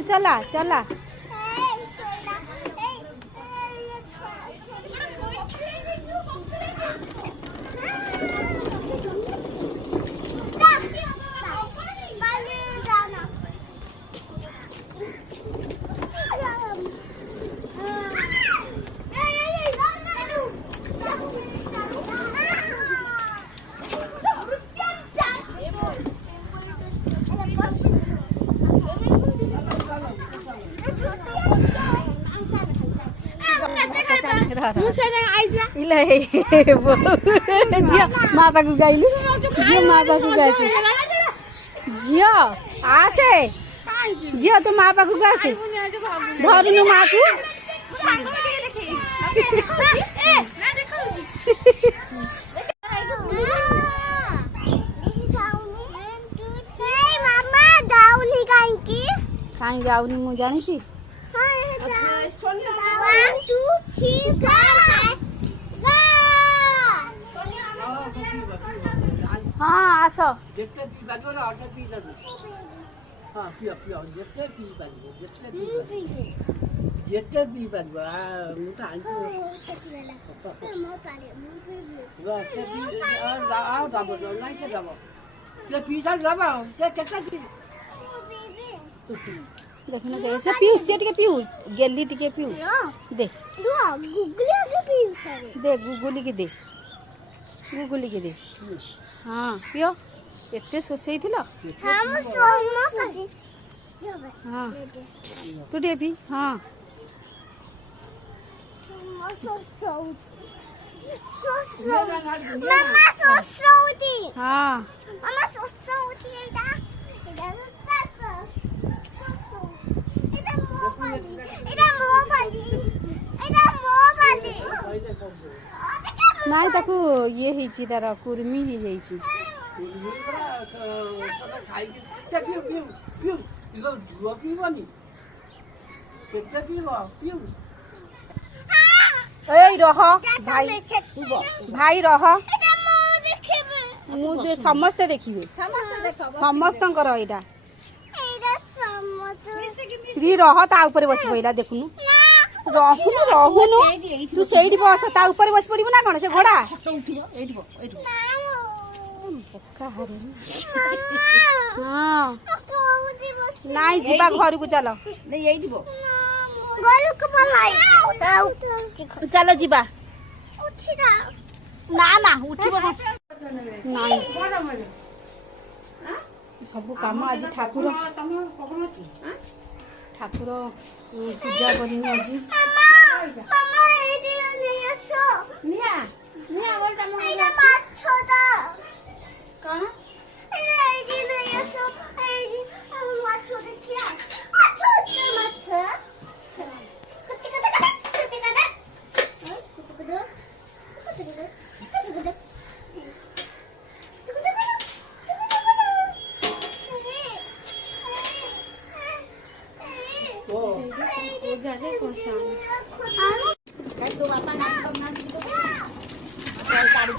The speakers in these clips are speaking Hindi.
तू चला चला झियो माँ पाखु गाइली झियो माँ पाखु आसे झियो आसे झियो तो माँ पाखु आसे धरुनु माँ को कहीं गाउनी मु जानी छी हाँ आस देखना चाहिए से पीऊ से टिके पीऊ गेली टिके पीऊ दे दे गुगुली के दे गुगुली के दे हाँ पियो एते सोसई थिला हाँ तू दे भी हाँ हाँ नाई ताकू ये हिची तार कुर्मी ही जाइची ए रह भाई भाई रह मुझे समस्ते देखिए समस्त एटा श्री रह ता ऊपर बस पइला देखुनु रहुनु रहुनु तू सेठी बस ता ऊपर बस पड़िबो ना कोन से घोड़ा एठी बो पक्का हरे हां नाइ जीवा घर को चलो नहीं एठी बो गलु को पलाई चलो जीवा उठी ना ना उठिबो नाइ सब काम आज ठाकुर ठाकुर पूजा करनी आज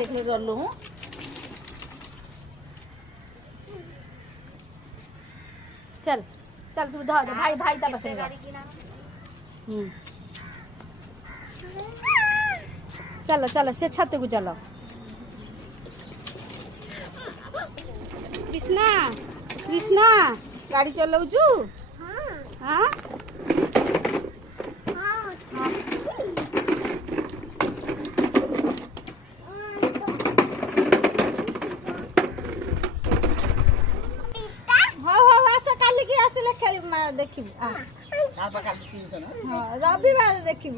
देखले गलु चल चल तू धा दे भाई भाई ता बसेगा चलो चलो से छत को चलो कृष्णा कृष्णा गाड़ी चलाऊ छु हां देखी रविवार देखी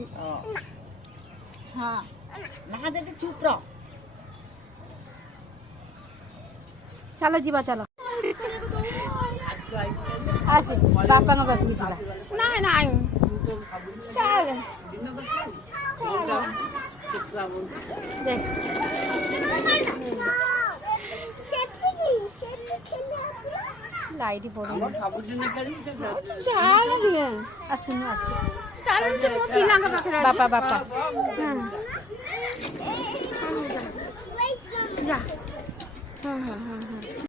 हाँ ना दे चुप रह चलो जीवा चलो आसे बापा का बापी जीवा ना ना चल दे लाइट पड़ो आसुन आस बापा बापा हाँ हाँ हाँ हाँ